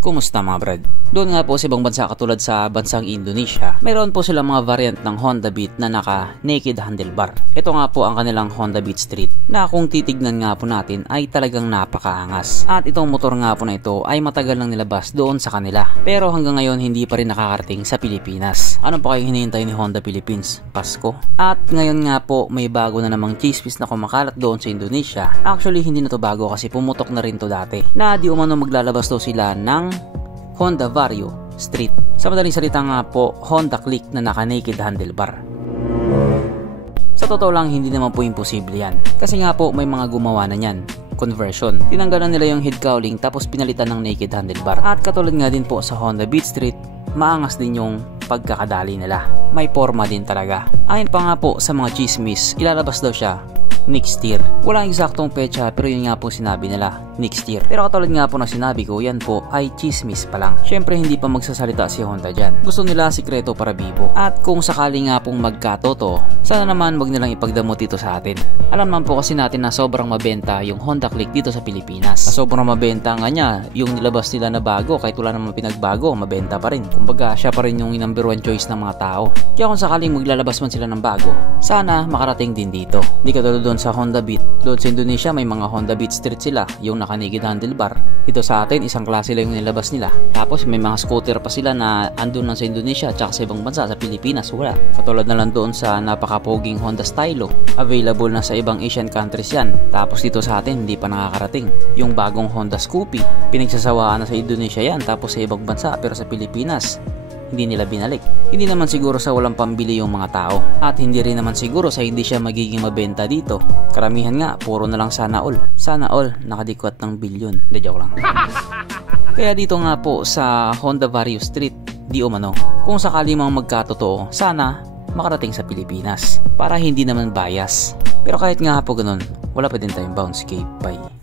Kumusta mga brad? Doon nga po sa ibang bansa katulad sa bansang Indonesia, mayroon po silang mga variant ng Honda Beat na naka naked handlebar. Ito nga po ang kanilang Honda Beat Street na kung titignan nga po natin ay talagang napakaangas. At itong motor nga po na ito ay matagal nang nilabas doon sa kanila. Pero hanggang ngayon hindi pa rin nakakarating sa Pilipinas. Ano pa kayong hinihintay ni Honda Philippines? Pasko. At ngayon nga po may bago na namang chismis na kumakalat doon sa Indonesia. Actually hindi na to bago kasi pumutok na rin to dati. Na di umano maglalabas daw sila ng Honda Vario Street. Sa madaling salita nga po, Honda Click na naka-naked handlebar. Sa totoo lang, hindi naman po imposible yan. Kasi nga po, may mga gumawa na yan. Conversion. Tinanggalan nila yung head cowling tapos pinalitan ng naked handlebar. At katulad nga din po sa Honda Beat Street, maangas din yung pagkakadali nila. May forma din talaga. Ayon pa nga po sa mga chismis, ilalabas daw siya next year. Walang eksaktong petsa pero yun nga po sinabi nila, next year. Pero katulad nga po na sinabi ko, yan po ay chismis pa lang. Syempre hindi pa magsasalita si Honda dyan. Gusto nila sikreto para bibo. At kung sakali nga pong magkatoto, sana naman wag nilang ipagdamot ito sa atin. Alam naman po kasi natin na sobrang mabenta yung Honda Click dito sa Pilipinas. Sobrang mabenta nga niya, yung nilabas nila na bago kahit wala namang pinagbago, mabenta pa rin. Kumbaga siya pa rin yung number one choice ng mga tao. Kaya kung sakaling maglalabas man sila ng bago, sana makarating din dito. Hindi katulad doon sa Honda Beat. Doon sa Indonesia may mga Honda Beat Street sila, yung naka-naked handlebar. Dito sa atin isang klase lang yung nilabas nila. Tapos may mga scooter pa sila na andun lang sa Indonesia at sa ibang bansa. Sa Pilipinas wala. Katulad na lang doon sa napakapoging Honda Stylo. Available na sa ibang Asian countries yan. Tapos dito sa atin hindi pa nakakarating. Yung bagong Honda Scoopy, pinagsasawaan na sa Indonesia yan tapos sa ibang bansa, pero sa Pilipinas hindi nila binalik. Hindi naman siguro sa walang pambili yung mga tao. At hindi rin naman siguro sa hindi siya magiging mabenta dito. Karamihan nga, puro na lang sana all. Sana all, nakadikwat ng bilyon. De joke lang. Kaya dito nga po sa Honda Vario Street, di umano, kung sakali mang magkatotoo, sana makarating sa Pilipinas. Para hindi naman bias. Pero kahit nga po ganun, wala pa din tayong bounce cape. Bye.